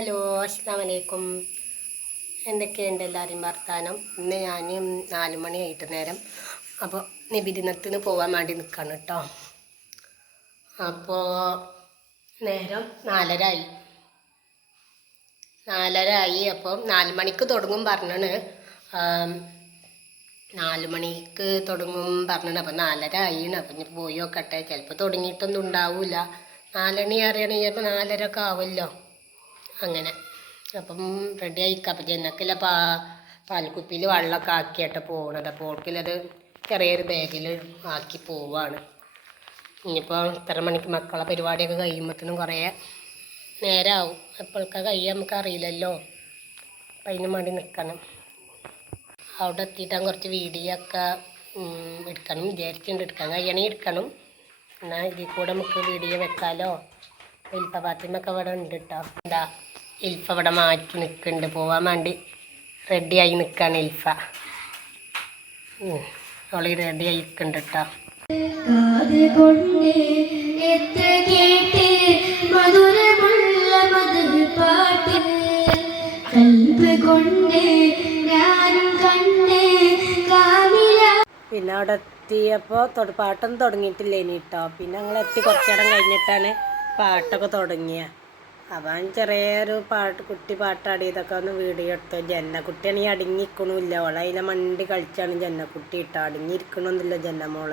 Hello അസ്സാം വലൈക്കും എന്തൊക്കെയുണ്ട് എല്ലാവരും വർത്താനം? ഇന്ന് ഞാൻ നാല് മണി ആയിട്ട് നേരം അപ്പോൾ നിബിദിനത്തിന് പോകാൻ വേണ്ടി നിൽക്കണം കേട്ടോ അപ്പോൾ നേരം നാലര ആയി. നാലര ആയി അപ്പോൾ നാല് മണിക്ക് തുടങ്ങും പറഞ്ഞാണ്. നാല് മണിക്ക് തുടങ്ങും പറഞ്ഞാണ്. അപ്പോൾ നാലര ആയിണ്. അപ്പം ഇനി പോയി നോക്കട്ടെ. ചിലപ്പോൾ തുടങ്ങിയിട്ടൊന്നും ഉണ്ടാവില്ല നാലണി അറിയണമെങ്കിൽ ചിലപ്പോൾ നാലര ഒക്കെ ആവുമല്ലോ അങ്ങനെ. അപ്പം റെഡി ആയിക്കാം അപ്പം ജനക്കില്ല പാ പാൽക്കുപ്പിയിൽ വെള്ളമൊക്കെ ആക്കിയിട്ട് പോകണത് അപ്പോൾ ഓൾക്കില്ലത് ചെറിയൊരു ബാഗിൽ ആക്കി പോവാണ്. ഇനിയിപ്പോൾ ഇത്ര മണിക്ക് മക്കളെ പരിപാടിയൊക്കെ കഴിയുമ്പോഴത്തേനും കുറേ നേരമാവും എപ്പോഴൊക്കെ കഴിയാൻ നമുക്ക് അറിയില്ലല്ലോ അപ്പം അതിന് വേണ്ടി നിൽക്കണം അവിടെ എത്തിയിട്ടാൽ കുറച്ച് വീഡിയോ ഒക്കെ എടുക്കണം. വിചാരിച്ചിട്ടുണ്ട് എടുക്കാൻ കഴിയണമെങ്കിൽ എടുക്കണം. എന്നാൽ ഇതിൽ കൂടെ നമുക്ക് വീഡിയോ വെക്കാമല്ലോ ഇൽഫ ഫാത്തിമൊക്കെ ഇവിടെ ഉണ്ട് കേട്ടോ എന്താ ഇൽഫ ഇവിടെ മാറ്റി നിൽക്കുന്നുണ്ട്. പോവാൻ വേണ്ടി റെഡിയായി നിൽക്കുകയാണ് ഇൽഫ. അവളി റെഡിയായി നിൽക്കുന്നുണ്ട് കേട്ടോ. പിന്നെ അവിടെ എത്തിയപ്പോൾ തൊട പാട്ടൊന്നും തുടങ്ങിയിട്ടില്ല ഇനി കേട്ടോ. പിന്നെ ഞങ്ങൾ എത്തി കുറച്ചിടം കഴിഞ്ഞിട്ടാണ് പാട്ടൊക്കെ തുടങ്ങിയ. അവൻ ചെറിയൊരു പാട്ട് കുട്ടി പാട്ടാടിയതൊക്കെ ഒന്ന് വീഡിയോ എടുത്തു ജന്നക്കുട്ടിയാണെങ്കിൽ അടങ്ങിയിരിക്കണമില്ല ഓളെ അതിലെ മണ്ടി കളിച്ചാണ് ജന്നക്കുട്ടി ഇട്ടോ. അടങ്ങിയിരിക്കണമെന്നില്ല ജന്ന മോൾ